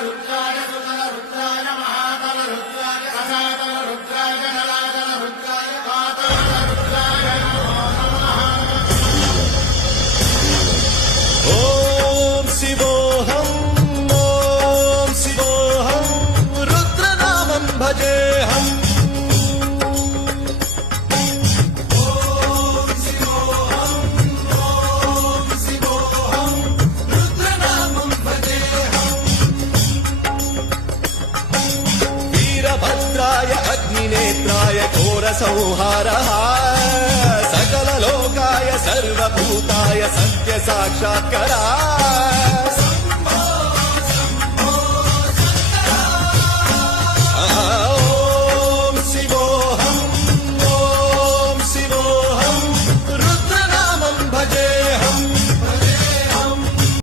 रुद्राय सुतल रुद्राय महातल रुद्राय रसातल रुद्राय जलातल रुद्राय पातल रुद्राय नमो नमः। ओम शिवोऽहं रुद्रनामं भजेऽहम्। वीरभद्राय अग्निनेत्राय घोरसंहारः सकललोकाय सर्वभूताय सत्यसाक्षात्करा।